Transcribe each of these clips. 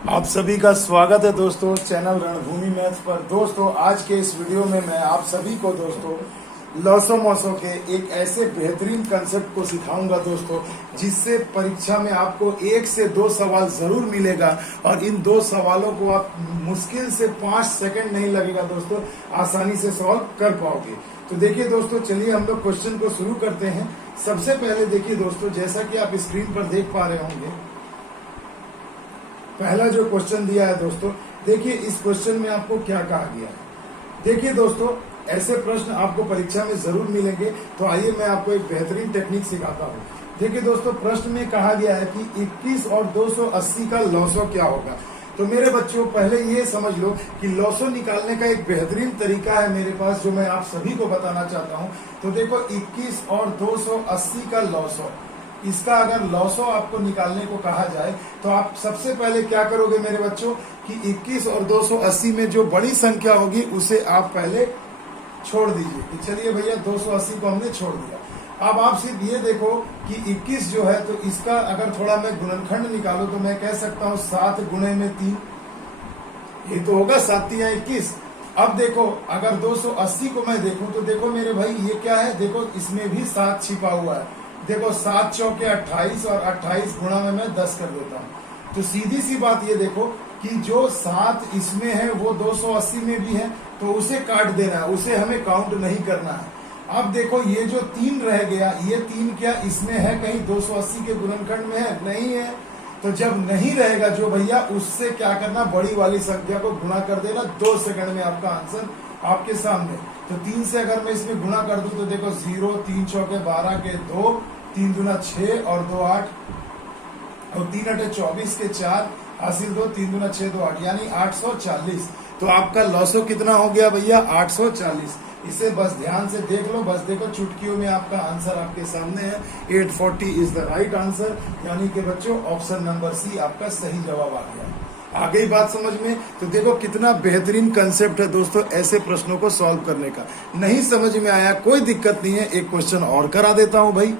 आप सभी का स्वागत है दोस्तों चैनल रणभूमि मैथ्स पर। दोस्तों आज के इस वीडियो में मैं आप सभी को दोस्तों लॉसो मॉसो के एक ऐसे बेहतरीन कंसेप्ट को सिखाऊंगा दोस्तों, जिससे परीक्षा में आपको 1 से 2 सवाल जरूर मिलेगा और इन 2 सवालों को आप मुश्किल से 5 सेकंड नहीं लगेगा दोस्तों, आसानी से सॉल्व कर पाओगे। तो देखिए दोस्तों, चलिए हम लोग क्वेश्चन को शुरू करते हैं। सबसे पहले देखिए दोस्तों, जैसा कि आप स्क्रीन पर देख पा रहे होंगे, पहला जो क्वेश्चन दिया है दोस्तों, देखिए इस क्वेश्चन में आपको क्या कहा गया है। देखिए दोस्तों, ऐसे प्रश्न आपको परीक्षा में जरूर मिलेंगे, तो आइए मैं आपको एक बेहतरीन टेक्निक सिखाता हूँ। देखिए दोस्तों, प्रश्न में कहा गया है कि 21 और 280 का लॉसो क्या होगा। तो मेरे बच्चों, पहले ये समझ लो कि लॉसो निकालने का एक बेहतरीन तरीका है मेरे पास, जो मैं आप सभी को बताना चाहता हूँ। तो देखो, 21 और 280 का लॉसो, इसका अगर लॉसो आपको निकालने को कहा जाए तो आप सबसे पहले क्या करोगे मेरे बच्चों कि 21 और 280 में जो बड़ी संख्या होगी उसे आप पहले छोड़ दीजिए। कि चलिए भैया, 280 को हमने छोड़ दिया। अब आप सिर्फ ये देखो कि 21 जो है, तो इसका अगर थोड़ा मैं गुणनखंड निकालू तो मैं कह सकता हूँ 7 गुणे में 3, ये तो होगा 7 या 21। अब देखो, अगर 280 को मैं देखूं तो देखो मेरे भाई, ये क्या है, देखो इसमें भी 7 छिपा हुआ है। देखो 7 चौके 28 और 28 गुणा में मैं 10 कर देता हूँ। तो सीधी सी बात ये देखो कि जो 7 इसमें है वो 280 में भी है, तो उसे काट देना है, उसे हमें काउंट नहीं करना है। अब देखो, ये जो 3 रह गया, ये 3 क्या इसमें है, कहीं 280 के गुणनखंड में है? नहीं है। तो जब नहीं रहेगा जो भैया, उससे क्या करना, बड़ी वाली संख्या को गुणा कर देना। 2 सेकंड में आपका आंसर आपके सामने। तो 3 से अगर मैं इसमें गुणा कर दूं तो देखो 0, 3 चौके 12 के 2, 3 दूना 6 और 2 8 और 3 अटे 24 के 4 हासिल 2, 3 दूना 6 2 8, यानी 840। तो आपका लॉसो कितना हो गया भैया? 840। इसे बस ध्यान से देख लो, बस देखो चुटकियों में आपका आंसर आपके सामने है। 840 इज द राइट आंसर, यानी कि बच्चों ऑप्शन नंबर सी आपका सही जवाब आ गया। आ गई बात समझ में? तो देखो कितना बेहतरीन कंसेप्ट है दोस्तों ऐसे प्रश्नों को सॉल्व करने का। नहीं समझ में आया, कोई दिक्कत नहीं है, एक क्वेश्चन और करा देता हूं भाई।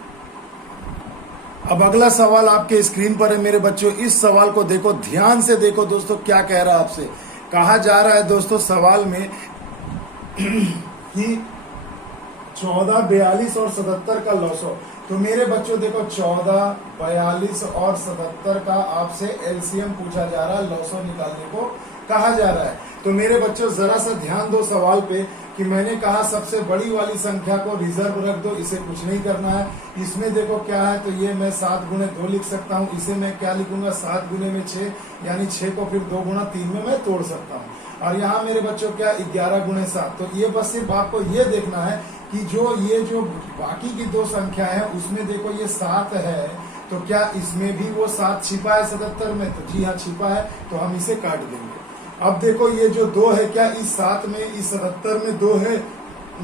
अब अगला सवाल आपके स्क्रीन पर है मेरे बच्चों। इस सवाल को देखो, ध्यान से देखो दोस्तों, क्या कह रहा है आपसे। कहा जा रहा है दोस्तों सवाल में कि 14, 42 और 77 का लॉसो। तो मेरे बच्चों देखो, 14, 42 और 77 का आपसे एलसीएम पूछा जा रहा है, लॉसो निकालने को कहा जा रहा है। तो मेरे बच्चों जरा सा ध्यान दो सवाल पे कि मैंने कहा सबसे बड़ी वाली संख्या को रिजर्व रख दो, इसे कुछ नहीं करना है। इसमें देखो क्या है, तो ये मैं 7 गुणे 2 लिख सकता हूँ। इसे मैं क्या लिखूंगा, 7 गुणे में 6, यानी 6 को फिर 2 गुणा 3 में मैं तोड़ सकता हूँ। और यहाँ मेरे बच्चों क्या, 11 गुणे 7। तो ये बस सिर्फ आपको ये देखना है कि ये जो बाकी की 2 संख्या है उसमें देखो ये 7 है, तो क्या इसमें भी वो 7 छिपा है 77 में? तो जी हाँ छिपा है, तो हम इसे काट देंगे। अब देखो ये जो 2 है, क्या इस 7 में, इस 77 में 2 है?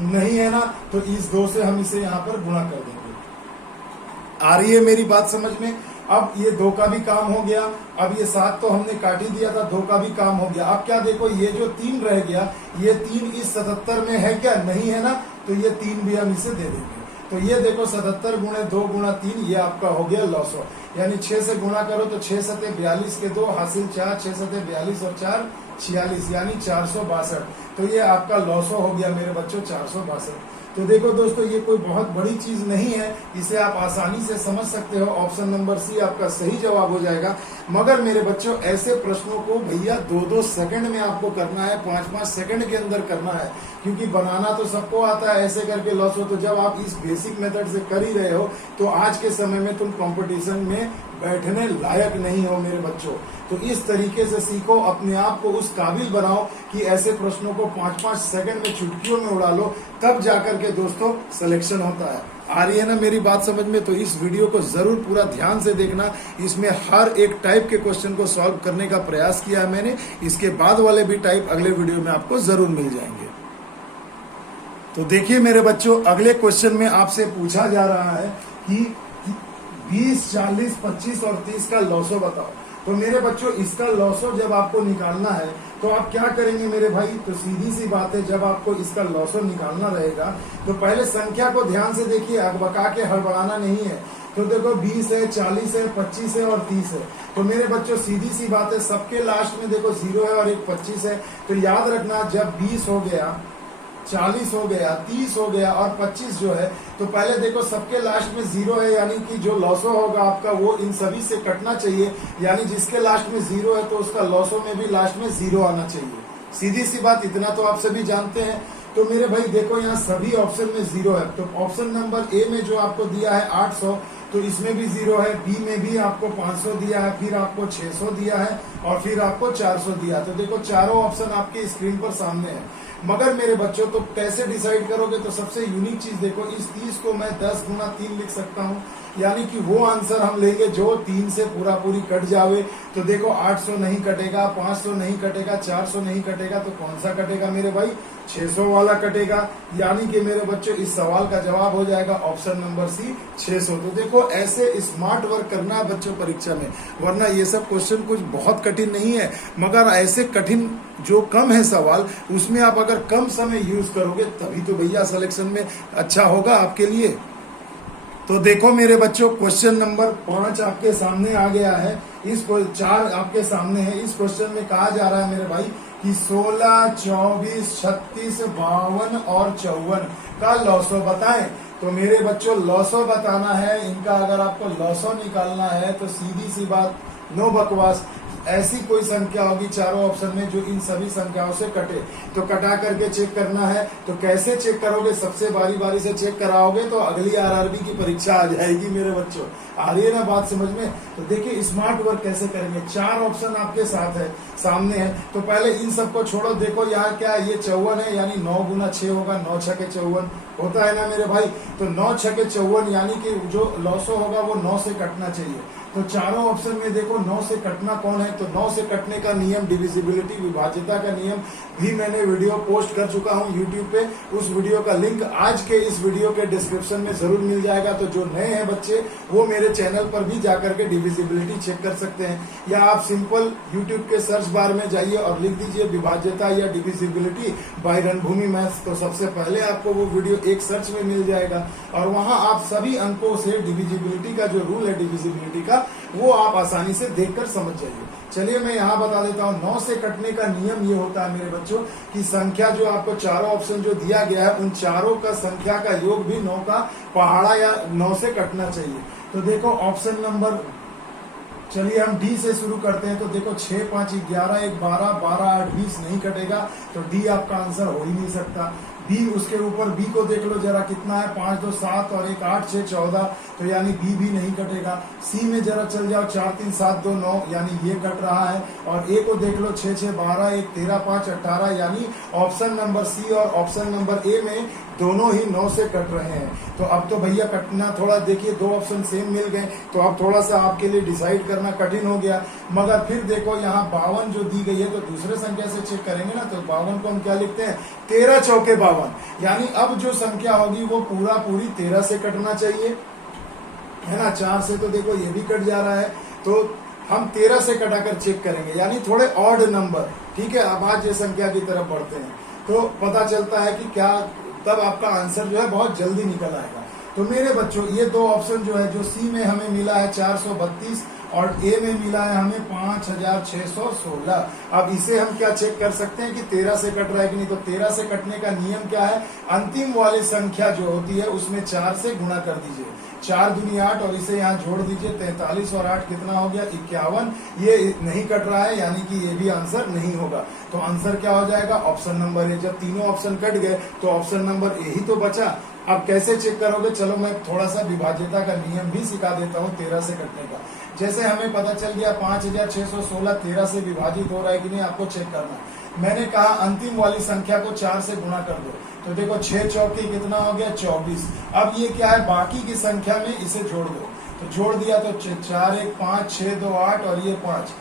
नहीं है ना, तो इस 2 से हम इसे यहाँ पर गुणा कर देंगे। आ रही है मेरी बात समझ में? अब ये 2 का भी काम हो गया। अब ये 7 तो हमने काट ही दिया था, 2 का भी काम हो गया। अब क्या देखो, ये जो 3 रह गया, ये 3 इस 77 में है क्या? नहीं है ना, तो ये 3 भी हम इसे दे देंगे। तो ये देखो 77 गुणे 2 गुणा 3, ये आपका हो गया लॉसो। यानी 6 से गुणा करो तो 6 सते 42 के 2 हासिल 4, 6 सते 42 और 4 46, यानी 462। तो ये आपका लॉसो हो गया मेरे बच्चों, 462। तो देखो दोस्तों, ये कोई बहुत बड़ी चीज नहीं है, इसे आप आसानी से समझ सकते हो। ऑप्शन नंबर सी आपका सही जवाब हो जाएगा। मगर मेरे बच्चों, ऐसे प्रश्नों को भैया 2-2 सेकंड में आपको करना है, 5-5 सेकंड के अंदर करना है, क्योंकि बनाना तो सबको आता है ऐसे करके लॉस हो। तो जब आप इस बेसिक मेथड से कर ही रहे हो, तो आज के समय में तुम कंपटीशन में बैठने लायक नहीं हो मेरे बच्चों। तो इस तरीके से सीखो, अपने आप को उस काबिल बनाओ कि ऐसे प्रश्नों को 5-5 सेकंड में चुटकियों में उड़ा लो, तब जाकर के दोस्तों सिलेक्शन होता है। आ रही है ना मेरी बात समझ में? तो इस वीडियो को जरूर पूरा ध्यान से देखना। इसमें हर एक टाइप के क्वेश्चन को सॉल्व करने का प्रयास किया है मैंने। इसके बाद वाले भी टाइप अगले वीडियो में आपको जरूर मिल जाएंगे। तो देखिए मेरे बच्चों, अगले क्वेश्चन में आपसे पूछा जा रहा है कि 20, 40, 25 और 30 का लॉसो बताओ। तो मेरे बच्चों, इसका लॉसो जब आपको निकालना है तो आप क्या करेंगे मेरे भाई? तो सीधी सी बात है, जब आपको इसका लॉसो निकालना रहेगा तो पहले संख्या को ध्यान से देखिए, अकबका के हड़बड़ाना नहीं है। तो देखो 20 है, 40 है, 25 है और 30 है। तो मेरे बच्चों सीधी सी बात है, सबके लास्ट में देखो 0 है और एक 25 है। तो याद रखना, जब 20 हो गया, 40 हो गया, 30 हो गया और 25 जो है, तो पहले देखो सबके लास्ट में 0 है, यानी कि जो लॉसो होगा आपका वो इन सभी से कटना चाहिए। यानी जिसके लास्ट में 0 है तो उसका लॉसो में भी लास्ट में 0 आना चाहिए। सीधी सी बात, इतना तो आप सभी जानते हैं। तो मेरे भाई देखो यहाँ सभी ऑप्शन में 0 है। तो ऑप्शन नंबर ए में जो आपको दिया है 800, तो इसमें भी 0 है। बी में भी आपको 500 दिया है, फिर आपको 600 दिया है और फिर आपको 400 दिया। तो देखो चारों ऑप्शन आपके स्क्रीन पर सामने है। मगर मेरे बच्चों तो कैसे डिसाइड करोगे? तो सबसे यूनिक चीज देखो, इस 30 को मैं 10 गुना 3 लिख सकता हूँ, यानी कि वो आंसर हम लेंगे जो 3 से पूरा पूरी कट जावे। तो देखो 800 नहीं कटेगा, 500 नहीं कटेगा, 400 नहीं कटेगा, तो कौन सा कटेगा मेरे भाई? 600 वाला कटेगा। यानी कि मेरे बच्चों इस सवाल का जवाब हो जाएगा ऑप्शन नंबर सी, 600। तो देखो ऐसे स्मार्ट वर्क करना है बच्चों परीक्षा में, वरना ये सब क्वेश्चन कुछ बहुत कठिन नहीं है। मगर ऐसे कठिन जो कम है सवाल, उसमें आप अगर कम समय यूज करोगे तभी तो भैया सिलेक्शन में अच्छा होगा आपके लिए। तो देखो मेरे बच्चों, क्वेश्चन नंबर 5 आपके सामने आ गया है। इस 4 आपके सामने है। इस क्वेश्चन में कहा जा रहा है मेरे भाई कि 16, 24, 36, 52 और 54 का लॉसो बताएं। तो मेरे बच्चों लॉसो बताना है इनका। अगर आपको लॉसो निकालना है तो सीधी सी बात, नो बकवास, ऐसी कोई संख्या होगी चारों ऑप्शन में जो इन सभी संख्याओं से कटे, तो कटा करके चेक करना है। तो कैसे चेक करोगे? सबसे बारी बारी से चेक कराओगे तो अगली आरआरबी की परीक्षा आ जाएगी मेरे बच्चों। आ रही है ना बात समझ में? तो देखिए स्मार्ट वर्क कैसे करेंगे। 4 ऑप्शन आपके साथ है, सामने है। तो पहले इन सबको छोड़ो। देखो यहाँ क्या, ये 54 है, यानी 9 गुना 6 होगा, 9 6 के 54 होता है ना मेरे भाई। तो 9 6 के 54, यानी कि जो लॉसो होगा वो 9 से कटना चाहिए। तो चारों ऑप्शन में देखो 9 से कटना कौन है? तो 9 से कटने का नियम, डिविजिबिलिटी, विभाज्यता का नियम भी मैंने वीडियो पोस्ट कर चुका हूं यूट्यूब पे। उस वीडियो का लिंक आज के इस वीडियो के डिस्क्रिप्शन में जरूर मिल जाएगा। तो जो नए हैं बच्चे वो मेरे चैनल पर भी जाकर के डिविजिबिलिटी चेक कर सकते हैं, या आप सिंपल यूट्यूब के सर्च बार में जाइए और लिख दीजिए विभाज्यता या डिविजिबिलिटी बाय रणभूमि मैथ्स। तो सबसे पहले आपको वो वीडियो एक सर्च में मिल जाएगा और वहां आप सभी अंकों से डिविजिबिलिटी का जो रूल है डिविजिबिलिटी का, वो आप आसानी से देखकर समझ जाइए। चलिए मैं यहाँ बता देता हूँ। 9 से कटने का नियम ये होता है मेरे बच्चों कि संख्या जो आपको चारों ऑप्शन जो दिया गया है, उन चारों का संख्या का योग भी 9 का पहाड़ा या 9 से कटना चाहिए। तो देखो ऑप्शन नंबर, चलिए हम डी से शुरू करते हैं। तो देखो 6 5 11, 1 12, 12 8 20 नहीं कटेगा, तो डी आपका आंसर हो ही नहीं सकता। बी, उसके ऊपर बी को देख लो जरा कितना है, 5 2 7 और 1 8 6 14, तो यानी बी भी नहीं कटेगा। सी में जरा चल जाओ, 4 3 7 2 9, यानी ये कट रहा है। और ए को देख लो 6 6 12, 1 13 5 18, यानी ऑप्शन नंबर सी और ऑप्शन नंबर ए में दोनों ही 9 से कट रहे हैं। तो अब तो भैया कटना थोड़ा, देखिए 2 ऑप्शन सेम मिल गए, तो अब थोड़ा सा आपके लिए डिसाइड करना कठिन हो गया। मगर फिर देखो यहाँ 52 जो दी गई है, तो दूसरे संख्या से चेक करेंगे ना, तो 52 को हम क्या लिखते हैं? 13 चौके 52, यानी अब जो संख्या होगी वो पूरा पूरी 13 से कटना चाहिए, है ना। 4 से तो देखो ये भी कट जा रहा है, तो हम 13 से कटाकर चेक करेंगे, यानी थोड़े ऑड नंबर। ठीक है, अब आज ये संख्या की तरफ बढ़ते हैं तो पता चलता है कि क्या, तब आपका आंसर जो है बहुत जल्दी निकल आएगा। तो मेरे बच्चों ये 2 ऑप्शन जो है, जो सी में हमें मिला है 432 और ए में मिला है हमें 5616। अब इसे हम क्या चेक कर सकते हैं कि 13 से कट रहा है कि नहीं? तो 13 से कटने का नियम क्या है? अंतिम वाली संख्या जो होती है उसमें 4 से गुणा कर दीजिए। 4 दूनी 8 और इसे यहाँ जोड़ दीजिए, 43 और 8 कितना हो गया? 51। ये नहीं कट रहा है, यानी कि ये भी आंसर नहीं होगा। तो आंसर क्या हो जाएगा? Option number A. जब तीनों ऑप्शन कट गए तो ऑप्शन नंबर ए ही तो बचा। अब कैसे चेक करोगे? चलो मैं थोड़ा सा विभाज्यता का नियम भी सिखा देता हूँ 13 से कटने का। जैसे हमें पता चल गया 5616 13 से विभाजित हो रहा है कि नहीं, आपको चेक करना है। मैंने कहा अंतिम वाली संख्या को 4 से गुणा कर दो, तो देखो 6 चौके कितना हो गया? 24। अब ये क्या है? बाकी की संख्या में इसे जोड़ दो, तो जोड़ दिया तो 4 1 5 6 2 8 और ये 5।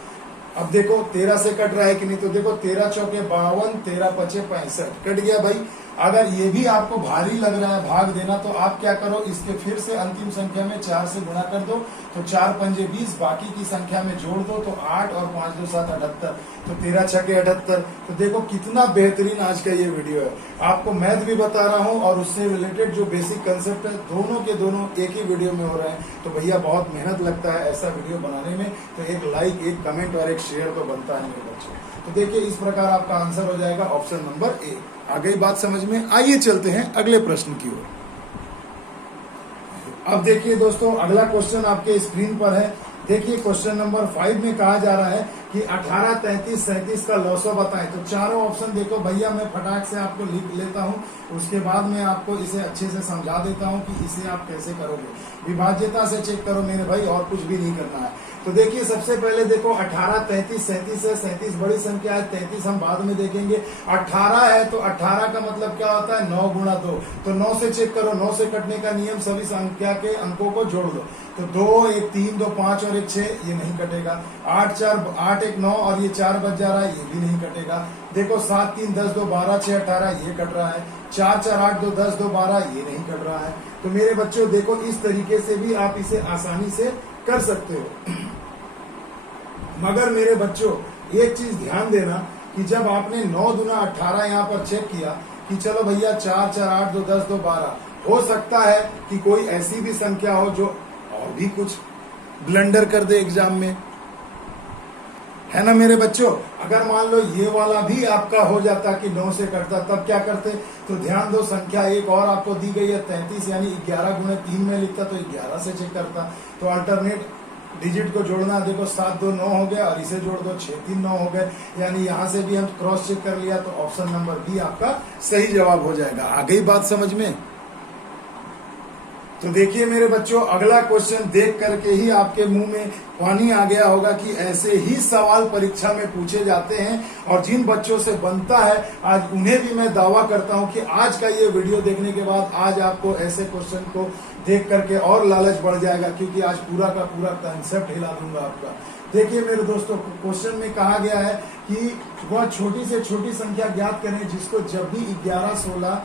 अब देखो 13 से कट रहा है कि नहीं? तो देखो 13 चौके 52, 13 पचे 65, कट गया भाई। अगर ये भी आपको भारी लग रहा है भाग देना, तो आप क्या करो, इसके फिर से अंतिम संख्या में 4 से गुणा कर दो, तो 4 पंजे 20, बाकी की संख्या में जोड़ दो, तो 8 और 5 2 7 78, तो 13 छके 78। तो देखो कितना बेहतरीन आज का ये वीडियो है। आपको मैथ भी बता रहा हूँ और उससे रिलेटेड जो बेसिक कंसेप्ट है दोनों के दोनों एक ही वीडियो में हो रहे हैं। तो भैया बहुत मेहनत लगता है ऐसा वीडियो बनाने में, तो एक लाइक, एक कमेंट और एक शेयर तो बनता है मेरे बच्चों। तो देखिए इस प्रकार आपका आंसर हो जाएगा ऑप्शन नंबर ए। आ गई बात समझ में? आइए चलते हैं अगले प्रश्न की ओर। अब देखिए दोस्तों, अगला क्वेश्चन आपके स्क्रीन पर है। देखिए क्वेश्चन नंबर 5 में कहा जा रहा है कि 18, 33, 37 का लॉसो बताएं। तो चारों ऑप्शन देखो भैया, मैं फटाक से आपको लिख लेता हूं, उसके बाद मैं आपको इसे अच्छे से समझा देता हूं कि इसे आप कैसे करोगे। विभाज्यता से चेक करो मेरे भाई, और कुछ भी नहीं करना है। तो देखिए सबसे पहले देखो 18, 33, 37 है। 37 बड़ी संख्या है, 33 हम बाद में देखेंगे। 18 है तो 18 का मतलब क्या होता है, 9 गुणा 2। तो 9 से चेक करो, 9 से कटने का नियम, सभी संख्या के अंकों को जोड़ दो। तो 2 1 3 2 5 और 1 6, ये नहीं कटेगा। 8 1 9 और ये 4 बच जा रहा है, ये भी नहीं कटेगा। देखो 7 3 10 2 12 6 18, ये कट रहा है। 4 4 8 2 10 2 12, ये नहीं कट रहा है। तो मेरे बच्चों देखो इस तरीके से भी आप इसे आसानी से कर सकते हो। मगर मेरे बच्चों एक चीज ध्यान देना कि जब आपने 9 दूना 18 यहाँ पर चेक किया कि चलो भैया 4 4 8 2 10 2 12, हो सकता है कि कोई ऐसी भी संख्या हो जो और भी कुछ ब्लंडर कर दे एग्जाम में, है ना मेरे बच्चों। अगर मान लो ये वाला भी आपका हो जाता कि 9 से कटता, तब क्या करते? तो ध्यान दो, संख्या एक और आपको दी गई है 33, यानी 11 गुणे 3 में लिखता तो 11 से चेक करता। तो अल्टरनेट डिजिट को जोड़ना, देखो 7 2 9 हो गया और इसे जोड़ दो 6 3 9 हो गए, यानी यहां से भी हम क्रॉस चेक कर लिया, तो ऑप्शन नंबर बी आपका सही जवाब हो जाएगा। आ गई बात समझ में? तो देखिए मेरे बच्चों, अगला क्वेश्चन देख करके ही आपके मुंह में पानी आ गया होगा कि ऐसे ही सवाल परीक्षा में पूछे जाते हैं, और जिन बच्चों से बनता है आज उन्हें भी मैं दावा करता हूं कि आज का ये वीडियो देखने के बाद आज आपको ऐसे क्वेश्चन को देख करके और लालच बढ़ जाएगा, क्योंकि आज पूरा का पूरा कंसेप्ट हिला दूंगा आपका। देखिए मेरे दोस्तों, क्वेश्चन में कहा गया है कि वह छोटी से छोटी संख्या ज्ञात करें जिसको जब भी 11 16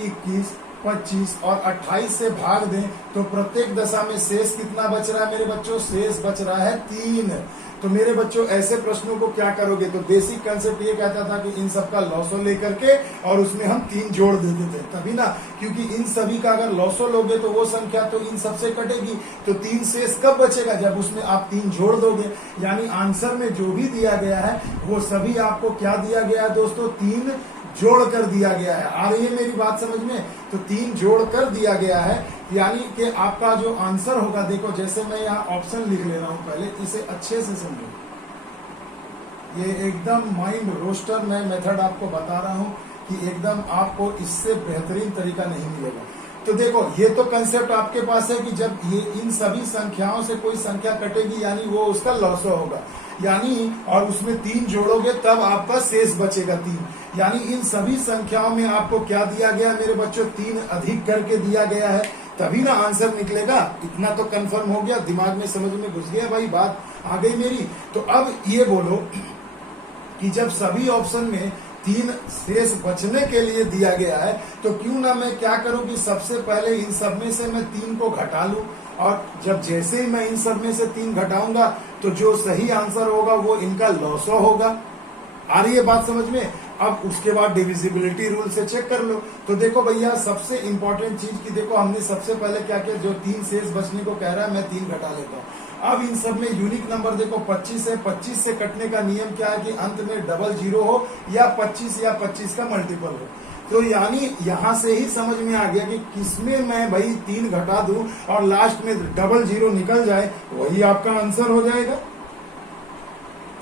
21 25 और 28 से भाग दें तो प्रत्येक दशा में शेष कितना बच रहा है मेरे बच्चों? शेष बच रहा है 3। तो मेरे बच्चों ऐसे प्रश्नों को क्या करोगे? तो बेसिक कंसेप्ट ये कहता था कि इन सब का लॉसो लेकर के और उसमें हम 3 जोड़ देते थे, तभी ना, क्योंकि इन सभी का अगर लॉसो लोगे तो वो संख्या तो इन सबसे कटेगी, तो 3 शेष कब बचेगा? जब उसमें आप 3 जोड़ दोगे। यानी आंसर में जो भी दिया गया है वो सभी आपको क्या दिया गया है दोस्तों? 3 जोड़ कर दिया गया है। आ रही है मेरी बात समझ में? तो 3 जोड़ कर दिया गया है, यानी कि आपका जो आंसर होगा, देखो जैसे मैं यहाँ ऑप्शन लिख ले रहा हूं, पहले इसे अच्छे से समझो। ये एकदम माइंड रोस्टर मैं मेथड आपको बता रहा हूं कि एकदम आपको इससे बेहतरीन तरीका नहीं मिलेगा। तो देखो ये तो कंसेप्ट आपके पास है कि जब ये इन सभी संख्याओं से कोई संख्या कटेगी यानी वो उसका लॉसो होगा, यानी और उसमें 3 जोड़ोगे तब आपका शेष बचेगा 3। यानी इन सभी संख्याओं में आपको क्या दिया गया मेरे बच्चों? 3 अधिक करके दिया गया है, तभी ना आंसर निकलेगा। इतना तो कंफर्म हो गया, दिमाग में समझ में घुस गया भाई, बात आ गई मेरी। तो अब ये बोलो कि जब सभी ऑप्शन में 3 शेष बचने के लिए दिया गया है, तो क्यों ना मैं क्या करूं कि सबसे पहले इन सब में से मैं 3 को घटा लूं, और जब जैसे ही मैं इन सब में से 3 घटाऊंगा तो जो सही आंसर होगा वो इनका लॉसो होगा। आ रही है बात समझ में? अब उसके बाद डिविजिबिलिटी रूल से चेक कर लो। तो देखो भैया सबसे इंपॉर्टेंट चीज की देखो, हमने सबसे पहले क्या किया, जो 3 शेष बचने को कह रहा है मैं 3 घटा लेता हूँ। अब इन सब में यूनिक नंबर देखो 25 है, 25 से कटने का नियम क्या है कि अंत में डबल 0 हो या 25 का मल्टीपल हो। तो यानी यहां से ही समझ में आ गया कि किसमें मैं भाई 3 घटा दूं और लास्ट में डबल 0 निकल जाए, वही आपका आंसर हो जाएगा,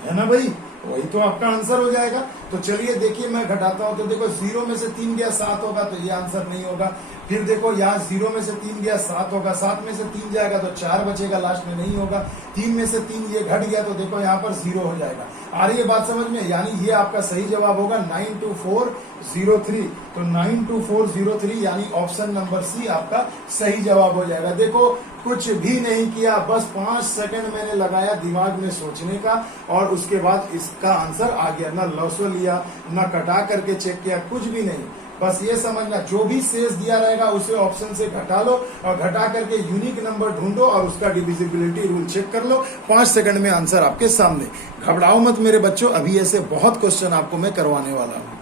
है ना भाई? वही तो आपका आंसर हो जाएगा। तो चलिए देखिए मैं घटाता हूं। तो देखो 0 में से 3 गया 7 होगा, तो ये आंसर नहीं होगा। फिर देखो यहाँ 0 में से 3 गया 7 होगा, 7 में से 3 जाएगा तो 4 बचेगा, लास्ट में नहीं होगा। 3 में से 3 ये घट गया तो देखो यहाँ पर 0 हो जाएगा। आ रही है बात समझ में? यानी ये आपका सही जवाब होगा 92403। तो 92403 यानी ऑप्शन नंबर सी आपका सही जवाब हो जाएगा। देखो कुछ भी नहीं किया, बस 5 सेकंड मैंने लगाया दिमाग में सोचने का और उसके बाद इसका आंसर आ गया। ना लॉसो लिया, ना कटा करके चेक किया, कुछ भी नहीं। बस ये समझना, जो भी शेष दिया रहेगा उसे ऑप्शन से घटा लो और घटा करके यूनिक नंबर ढूंढो और उसका डिविजिबिलिटी रूल चेक कर लो। 5 सेकंड में आंसर आपके सामने। घबराओ मत मेरे बच्चों, अभी ऐसे बहुत क्वेश्चन आपको मैं करवाने वाला हूं।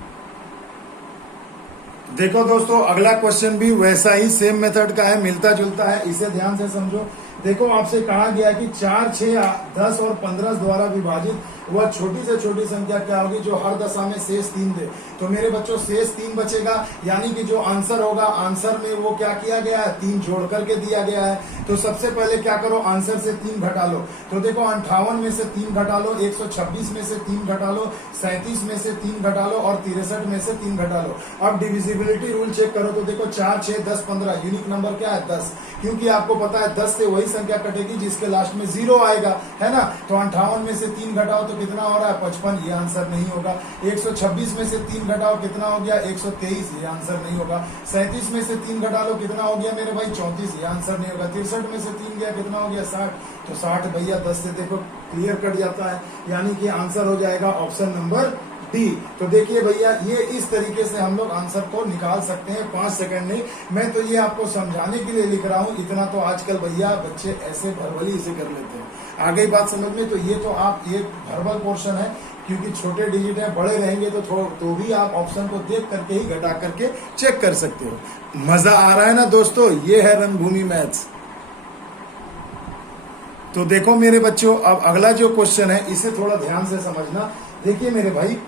देखो दोस्तों, अगला क्वेश्चन भी वैसा ही सेम मेथड का है, मिलता जुलता है, इसे ध्यान से समझो। देखो आपसे कहा गया कि 4, 6, 10 और 15 द्वारा विभाजित वह छोटी से छोटी संख्या क्या होगी जो हर दशा में शेष 3 दे। तो मेरे बच्चों शेष 3 बचेगा, यानी कि जो आंसर होगा, आंसर में वो क्या किया गया है, 3 जोड़ करके दिया गया है। तो सबसे पहले क्या करो, आंसर से 3 घटा लो। तो देखो 58 में से 3 घटा लो, 126 में से 3 घटा लो, 37 में से 3 घटा लो और 63 में से 3 घटा लो। अब डिविजिबिलिटी रूल चेक करो। तो देखो 4, 6, 10, 15, यूनिक नंबर क्या है, 10, क्योंकि आपको पता है 10 से वही संख्या कटेगी जिसके लास्ट में 0 आएगा, है ना। तो 58 में से 3 घटाओ तो कितना हो रहा है, 55, ये आंसर नहीं होगा। 126 में से 3 घटाओ कितना हो गया, 123, ये आंसर नहीं होगा। 37 में से 3 घटा लो कितना हो गया मेरे भाई, 34, ये आंसर नहीं होगा। 63 में से 3 गया कितना हो गया, 60, तो 60 भैया 10 से देखो क्लियर कट जाता है, यानी कि आंसर हो जाएगा ऑप्शन नंबर डी। तो देखिए भैया, ये इस तरीके से हम लोग आंसर को निकाल सकते हैं 5 सेकंड में। मैं तो ये आपको समझाने के लिए लिख रहा हूँ, इतना तो आजकल भैया बच्चे ऐसे भरवली इसे कर लेते हैं। आगे बात समझ में, तो ये तो आप ये भरवल पोर्शन है, क्योंकि छोटे डिजिट है, बड़े रहेंगे तो भी आप ऑप्शन को देख करके ही घटा करके चेक कर सकते हो। मजा आ रहा है ना दोस्तों, ये है रणभूमि मैथ्स। तो देखो मेरे बच्चों, अब अगला जो क्वेश्चन है इसे थोड़ा ध्यान से समझना। देखिए मेरे भाई,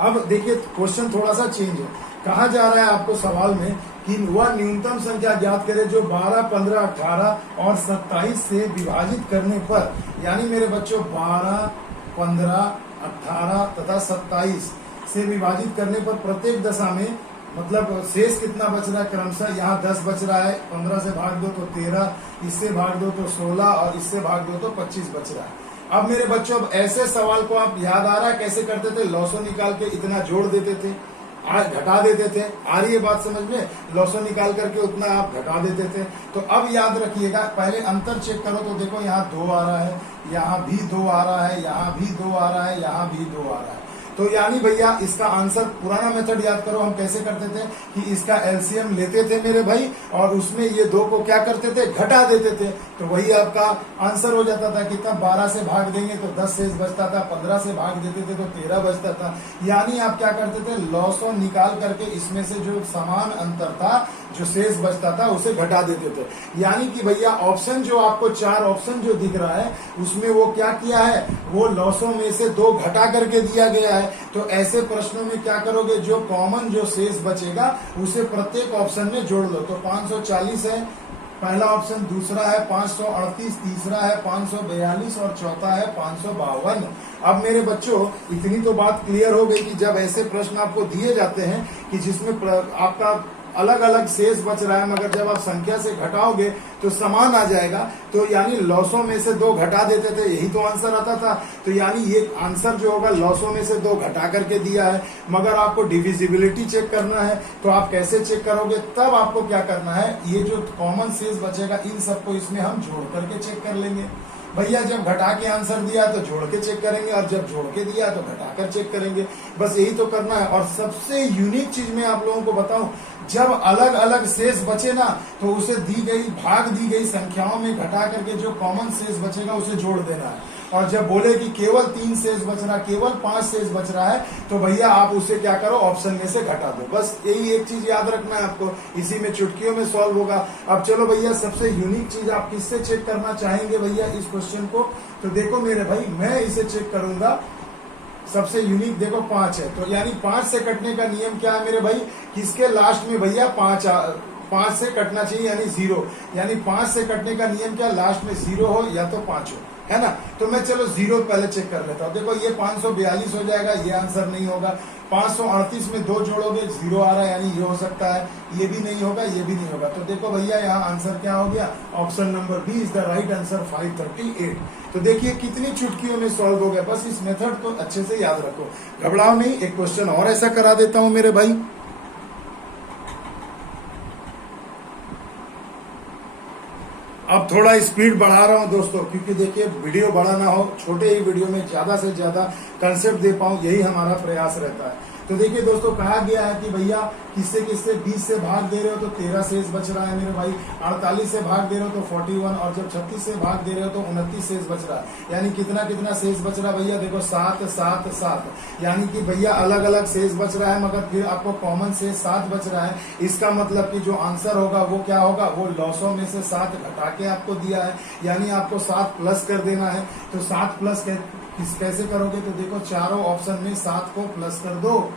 अब देखिए क्वेश्चन थोड़ा सा चेंज है। कहा जा रहा है आपको सवाल में कि वह न्यूनतम संख्या ज्ञात करे जो 12, 15, 18 और 27 से विभाजित करने पर, यानी मेरे बच्चों 12, 15, 18 तथा 27 से विभाजित करने पर प्रत्येक दशा में मतलब शेष कितना बच रहा है क्रमशः। यहाँ 10 बच रहा है, 15 से भाग दो तो 13, इससे भाग दो तो 16 और इससे भाग दो तो 25 बच रहा है। अब मेरे बच्चों, अब ऐसे सवाल को आप याद आ रहा है कैसे करते थे, लॉसो निकाल के इतना जोड़ देते थे, आज घटा देते थे। आ रही है बात समझ में, लॉसो निकाल करके उतना आप घटा देते थे। तो अब याद रखिएगा, पहले अंतर चेक करो। तो देखो यहाँ 2 आ रहा है, यहाँ भी 2 आ रहा है, यहाँ भी 2 आ रहा है, यहाँ भी 2 आ रहा है। तो यानी भैया इसका आंसर, पुराना मेथड याद करो हम कैसे करते थे कि इसका एलसीएम लेते थे मेरे भाई और उसमें ये 2 को क्या करते थे, घटा देते थे। तो वही आपका आंसर हो जाता था। कितना, 12 से भाग देंगे तो 10 शेष बचता था, 15 से भाग देते थे तो 13 बचता था। यानी आप क्या करते थे, लॉसो निकाल करके इसमें से जो समान अंतर था, जो शेष बचता था, उसे घटा देते थे। यानी कि भैया ऑप्शन जो आपको 4 ऑप्शन जो दिख रहा है उसमें वो क्या किया है, वो लॉसो में से 2 घटा करके दिया गया है। तो ऐसे प्रश्नों में क्या करोगे, जो कॉमन जो शेष बचेगा उसे प्रत्येक ऑप्शन में जोड़ लो। तो 540 है पहला ऑप्शन, दूसरा है 538, तीसरा है 542 और चौथा है 552। अब मेरे बच्चों, इतनी तो बात क्लियर हो गई कि जब ऐसे प्रश्न आपको दिए जाते हैं कि जिसमें आपका अलग अलग शेष बच रहा है, मगर जब आप संख्या से घटाओगे तो समान आ जाएगा। तो यानी लॉसों में से 2 घटा देते थे, यही तो आंसर आता था। तो यानी ये आंसर जो होगा लॉसों में से 2 घटा करके दिया है। मगर आपको डिविजिबिलिटी चेक करना है, तो आप कैसे चेक करोगे, तब आपको क्या करना है, ये जो कॉमन शेष बचेगा इन सबको इसमें हम जोड़ करके चेक कर लेंगे। भैया जब घटा के आंसर दिया तो जोड़ के चेक करेंगे और जब जोड़ के दिया तो घटाकर चेक करेंगे। बस यही तो करना है। और सबसे यूनिक चीज मैं आप लोगों को बताऊं, जब अलग अलग शेष बचे ना तो उसे दी गई संख्याओं में घटा करके जो कॉमन शेष बचेगा उसे जोड़ देना है। और जब बोले कि केवल 3 शेष बच रहा, केवल 5 शेष बच रहा है, तो भैया आप उसे क्या करो, ऑप्शन में से घटा दो। बस यही एक चीज याद रखना है आपको, इसी में चुटकियों में सॉल्व होगा। अब चलो भैया, सबसे यूनिक चीज आप किससे चेक करना चाहेंगे भैया इस क्वेश्चन को, तो देखो मेरे भाई, मैं इसे चेक करूंगा। सबसे यूनिक देखो 5 है, तो यानी 5 से कटने का नियम क्या है मेरे भाई, किसके लास्ट में भैया 5 से कटना चाहिए, यानी 0। यानी 5 से कटने का नियम क्या, लास्ट में 0 हो या तो 5 हो, है ना। तो मैं चलो 0 पहले चेक कर लेता हूँ। देखो ये 542 हो जाएगा, ये आंसर नहीं होगा। 538 में 2 जोड़ोगे 0 आ रहा है, यानी ये हो सकता है। ये भी नहीं होगा, ये भी नहीं होगा। तो देखो भैया यहाँ आंसर क्या हो गया, option number B is the right answer, 538। तो देखिए कितनी चुटकियों में सॉल्व हो गया। बस इस मेथड को अच्छे से याद रखो, घबराओ नहीं। एक क्वेश्चन और ऐसा करा देता हूं मेरे भाई। अब थोड़ा स्पीड बढ़ा रहा हूं दोस्तों, क्योंकि देखिए वीडियो बड़ा ना हो, छोटे ही वीडियो में ज्यादा से ज्यादा कंसेप्ट दे पाऊं, यही हमारा प्रयास रहता है। तो देखिए दोस्तों, कहा गया है कि भैया किससे किससे 20 से भाग दे रहे हो तो 13 शेष बच रहा है मेरे भाई, 48 से भाग दे रहे हो तो 41, और जब 36 से भाग दे रहे हो तो 29 शेष बच रहा है। यानी कितना कितना शेष बच रहा है भैया, देखो 7 7 7, यानी कि भैया अलग अलग शेष बच रहा है, मगर फिर आपको कॉमन शेष 7 बच रहा है। इसका मतलब कि जो आंसर होगा वो क्या होगा, वो लॉसों में से 7 घटा के आपको दिया है, यानी आपको 7 प्लस कर देना है। तो 7 प्लस कैसे करोगे, तो देखो चारों ऑप्शन में 7 को प्लस कर दो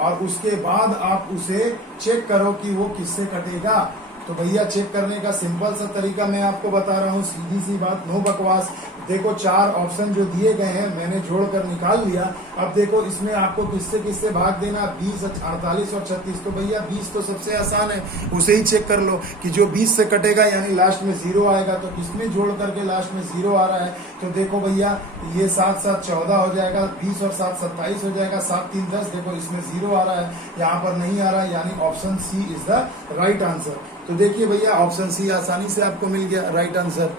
और उसके बाद आप उसे चेक करो कि वो किससे कटेगा। तो भैया चेक करने का सिंपल सा तरीका मैं आपको बता रहा हूँ, सीधी सी बात, नो बकवास। देखो 4 ऑप्शन जो दिए गए हैं मैंने जोड़कर निकाल लिया। अब देखो इसमें आपको किससे किससे भाग देना, 20, 48 और 36। तो भैया 20 तो सबसे आसान है, उसे ही चेक कर लो कि जो 20 से कटेगा यानी लास्ट में 0 आएगा। तो किसमें जोड़ करके लास्ट में 0 आ रहा है, तो देखो भैया ये 7 7 14 हो जाएगा, 20 और 7 27 हो जाएगा, 7 3 10। देखो इसमें 0 आ रहा है, यहाँ पर नहीं आ रहा है, यानी option C is the right answer. तो देखिए भैया ऑप्शन सी आसानी से आपको मिल गया राइट आंसर।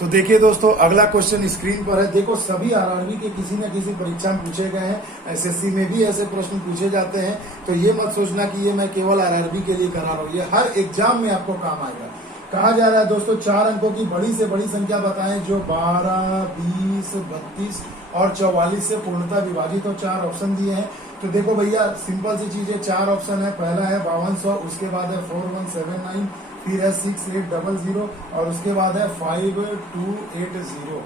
तो देखिए दोस्तों, अगला क्वेश्चन स्क्रीन पर है। देखो सभी आरआरबी के किसी न किसी परीक्षा में पूछे गए हैं, एसएससी में भी ऐसे प्रश्न पूछे जाते हैं। तो ये मत सोचना कि ये मैं केवल आरआरबी के लिए करा रहा हूँ, ये हर एग्जाम में आपको काम आएगा। कहा जा रहा है दोस्तों 4 अंकों की बड़ी से बड़ी संख्या बताएं जो 12, 20, 32 और 44 से पूर्णतः विभाजित हो। 4 ऑप्शन दिए हैं। तो देखो भैया सिंपल सी चीज है, 4 ऑप्शन है। पहला है 5200, उसके बाद है 4179, फिर है 6800 और उसके बाद है 5280,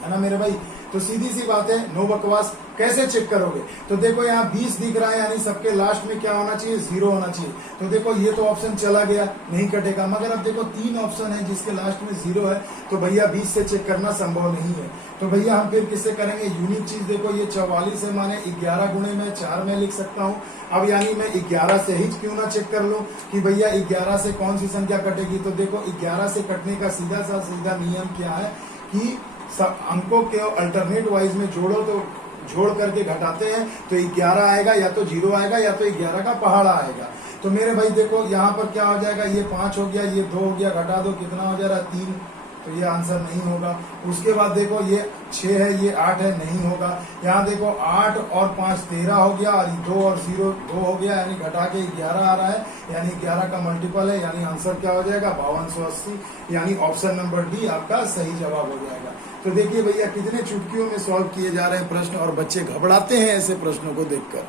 है ना मेरे भाई। तो सीधी सी बात है, नो बकवास। कैसे चेक करोगे, तो देखो यहाँ 20 दिख रहा है, यानी सबके लास्ट में क्या होना चाहिए, 0 होना चाहिए। तो देखो ये तो ऑप्शन चला गया, नहीं कटेगा। मगर अब देखो 3 ऑप्शन है जिसके लास्ट में 0 है, तो भैया 20 से चेक करना संभव नहीं है। तो भैया हम फिर किससे करेंगे, यूनिक चीज। देखो ये 44 है, माने 11 गुणे में 4 में लिख सकता हूँ। अब यानी मैं 11 से ही क्यों ना चेक कर लो कि भैया 11 से कौन सी संख्या कटेगी। तो देखो 11 से कटने का सीधा सा सीधा नियम क्या है कि सब अंकों के अल्टरनेट वाइज में जोड़ो, तो जोड़ करके घटाते हैं तो 11 आएगा, या तो 0 आएगा या तो 11 का पहाड़ा आएगा। तो मेरे भाई देखो यहाँ पर क्या हो जाएगा, ये 5 हो गया, ये 2 हो गया, घटा दो कितना हो जा रहा है, 3। तो ये आंसर नहीं होगा। उसके बाद देखो ये 6 है, ये 8 है, नहीं होगा। यहाँ देखो 8 और 5 13 हो गया, और 2 और 0 2 हो गया, यानी घटा के 11 आ रहा है, यानी 11 का मल्टीपल है, यानी आंसर क्या हो जाएगा 5280, यानी ऑप्शन नंबर डी आपका सही जवाब हो जाएगा। तो देखिए भैया कितने चुटकियों में सॉल्व किए जा रहे हैं प्रश्न, और बच्चे घबराते हैं ऐसे प्रश्नों को देखकर।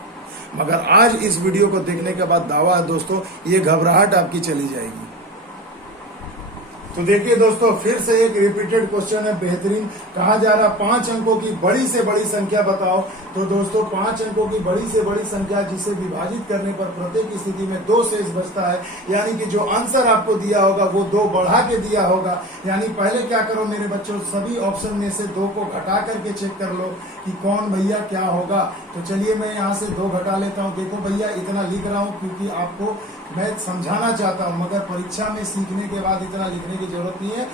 मगर आज इस वीडियो को देखने के बाद दावा है दोस्तों, ये घबराहट आपकी चली जाएगी। तो देखिए दोस्तों, फिर से एक रिपीटेड क्वेश्चन है, बेहतरीन। कहा जा रहा 5 अंकों की बड़ी से बड़ी संख्या बताओ। तो दोस्तों 5 अंकों की बड़ी से बड़ी संख्या जिसे विभाजित करने पर प्रत्येक स्थिति में 2 शेष बचता है, यानी कि जो आंसर आपको दिया होगा वो 2 बढ़ा के दिया होगा। यानी पहले क्या करो मेरे बच्चों, सभी ऑप्शन में से 2 को घटा करके चेक कर लो कि कौन भैया क्या होगा। तो चलिए मैं यहाँ से 2 घटा लेता हूँ। देखो भैया इतना लिख रहा हूँ क्योंकि आपको मैं समझाना चाहता हूं, मगर परीक्षा में सीखने के बाद इतना लिखने की जरूरत नहीं है,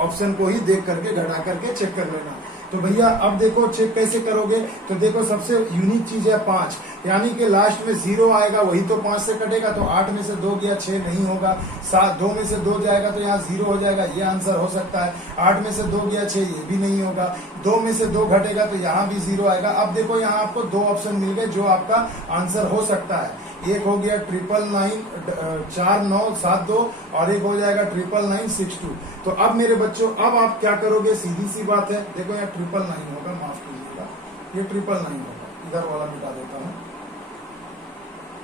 ऑप्शन को ही देख करके घटा करके चेक कर लेना। तो भैया अब देखो चेक कैसे करोगे, तो देखो सबसे यूनिक चीज है 5, यानी कि लास्ट में 0 आएगा, वही तो 5 से कटेगा। तो 8 में से 2 गया 6 नहीं होगा, 7 2 में से 2 जाएगा तो यहाँ 0 हो जाएगा, ये आंसर हो सकता है। 8 में से 2 गया 6, ये भी नहीं होगा। 2 में से 2 घटेगा तो यहाँ भी 0 आएगा। अब देखो यहाँ आपको 2 ऑप्शन मिल गए जो आपका आंसर हो सकता है। एक हो गया 9994972 और एक हो जाएगा 99962। तो अब मेरे बच्चों अब आप क्या करोगे, सीधी सी बात है। देखो यहाँ 999 होगा, माफ कीजिएगा, ये 999 होगा, इधर वाला मिटा देता हूँ,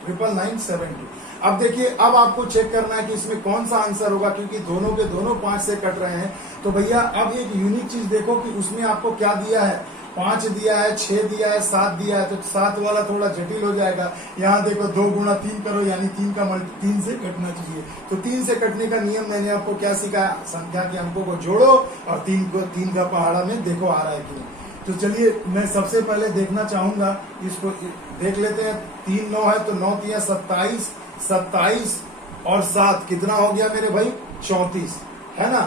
99972। अब देखिए अब आपको चेक करना है कि इसमें कौन सा आंसर होगा, क्योंकि दोनों के दोनों 5 से कट रहे हैं। तो भैया अब एक यूनिक चीज देखो कि उसमें आपको क्या दिया है, 5 दिया है, 6 दिया है, 7 दिया है। तो 7 वाला थोड़ा जटिल हो जाएगा। यहाँ देखो 2 गुणा 3 करो, यानी 3 का मल्टी 3 से कटना चाहिए। तो 3 से कटने का नियम मैंने आपको क्या सिखाया, संख्या के अंकों को जोड़ो और 3 का पहाड़ा में देखो आ रहा है कि नहीं। तो चलिए मैं सबसे पहले देखना चाहूंगा, इसको देख लेते हैं। 3 9 है तो 9 3 27, 27 और 7 कितना हो गया मेरे भाई 34, है ना।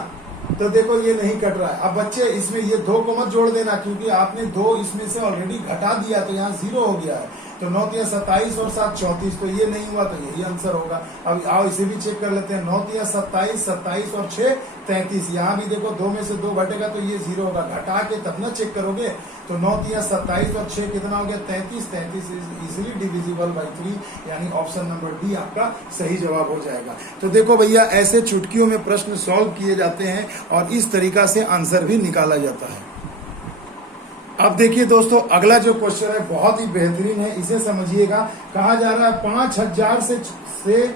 तो देखो ये नहीं कट रहा है। अब बच्चे इसमें ये 2 को मत जोड़ देना, क्योंकि आपने 2 इसमें से ऑलरेडी घटा दिया, तो यहाँ 0 हो गया है। तो 9 तिया 27 और 7 34, तो ये नहीं हुआ, तो यही आंसर होगा। अब आओ इसे भी चेक कर लेते हैं। 9 तिया 27, 27 और 6 33, यहाँ भी देखो 2 में से 2 घटेगा तो ये 0 होगा, घटा के तब ना चेक करोगे। तो 9 तिया 27 और 6 कितना हो गया 33, 33 इज इजिली डिविजिबल बाय 3, यानी ऑप्शन नंबर डी आपका सही जवाब हो जाएगा। तो देखो भैया, ऐसे चुटकियों में प्रश्न सॉल्व किए जाते हैं और इस तरीका से आंसर भी निकाला जाता है। अब देखिए दोस्तों, अगला जो क्वेश्चन है बहुत ही बेहतरीन है, इसे समझिएगा। कहा जा रहा है 5000 से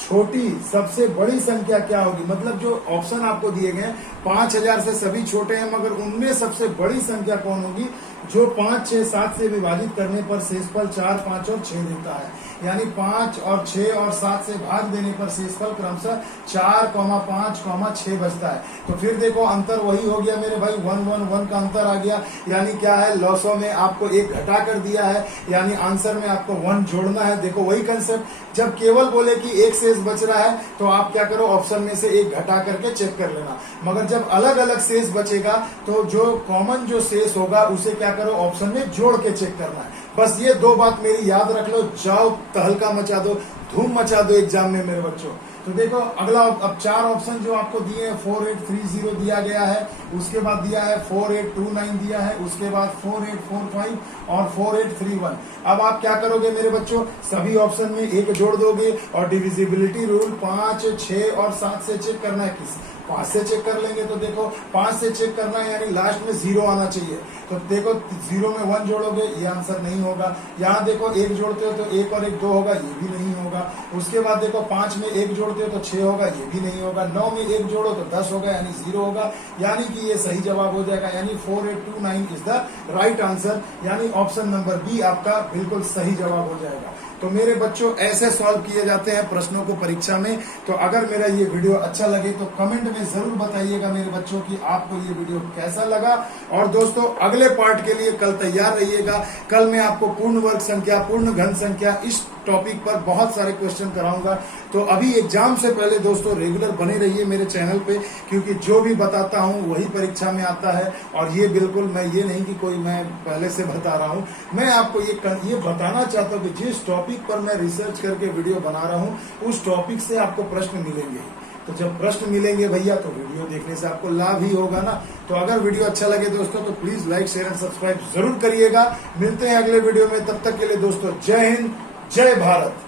छोटी सबसे बड़ी संख्या क्या होगी। मतलब जो ऑप्शन आपको दिए गए 5000 से सभी छोटे हैं, मगर उनमें सबसे बड़ी संख्या कौन होगी जो 5, 6, 7 से विभाजित करने पर शेषफल 4, 5 और 6 देता है। यानी 5 और 6 और 7 से भाग देने पर शेषफल क्रमशः 4, 5, 6 बचता है। तो फिर देखो अंतर वही हो गया मेरे भाई, 1, 1, 1 का अंतर आ गया। यानी क्या है, लॉसों में आपको 1 घटा कर दिया है, यानी आंसर में आपको 1 जोड़ना है। देखो वही कंसेप्ट, जब केवल बोले कि 1 शेष बच रहा है तो आप क्या करो, ऑप्शन में से 1 घटा करके चेक कर लेना। मगर जब अलग अलग शेष बचेगा तो जो कॉमन जो शेष होगा उसे क्या करो, ऑप्शन में जोड़ के चेक करना है। बस ये 2 बात मेरी याद रख लो, जाओ तहलका मचा दो, धूम मचा दो एग्जाम में मेरे बच्चों। तो देखो अगला, अब 4 ऑप्शन जो आपको दिए हैं, 4830 दिया गया है, उसके बाद दिया है 4829 दिया है, उसके बाद 4845 और 4831। अब आप क्या करोगे मेरे बच्चों, सभी ऑप्शन में 1 जोड़ दोगे और डिविजिबिलिटी रूल 5, 6 और 7 से चेक करना है। 5 से चेक कर लेंगे तो देखो 5 से चेक करना है, यानी लास्ट में 0 आना चाहिए। तो देखो 0 में 1 जोड़ोगे, ये आंसर नहीं होगा। यहाँ देखो 1 जोड़ते हो तो 1 और 1 2 होगा, ये भी नहीं होगा। उसके बाद देखो 5 में 1 जोड़ते हो तो 6 होगा, ये भी नहीं होगा। 9 में 1 जोड़ो तो 10 होगा, यानी 0 होगा, यानी कि ये सही जवाब हो जाएगा। यानी 4829 इज द राइट आंसर, यानी ऑप्शन नंबर बी आपका बिल्कुल सही जवाब हो जाएगा। तो मेरे बच्चों, ऐसे सॉल्व किए जाते हैं प्रश्नों को परीक्षा में। तो अगर मेरा ये वीडियो अच्छा लगे तो कमेंट में जरूर बताइएगा मेरे बच्चों कि आपको ये वीडियो कैसा लगा। और दोस्तों, अगले पार्ट के लिए कल तैयार रहिएगा। कल मैं आपको पूर्ण वर्ग संख्या, पूर्ण घन संख्या, इस टॉपिक पर बहुत सारे क्वेश्चन कराऊंगा। तो अभी एग्जाम से पहले दोस्तों रेगुलर बने रहिए मेरे चैनल पे, क्योंकि जो भी बताता हूं वही परीक्षा में आता है। और ये बिल्कुल मैं ये नहीं कि कोई मैं पहले से बता रहा हूं, मैं आपको ये बताना चाहता हूं कि जिस टॉपिक पर मैं रिसर्च करके वीडियो बना रहा हूं उस टॉपिक से आपको प्रश्न मिलेंगे। तो जब प्रश्न मिलेंगे भैया तो वीडियो देखने से आपको लाभ ही होगा ना। तो अगर वीडियो अच्छा लगे दोस्तों तो please like, share and subscribe जरूर करिएगा। मिलते हैं अगले वीडियो में, तब तक के लिए दोस्तों जय हिंद, जय भारत।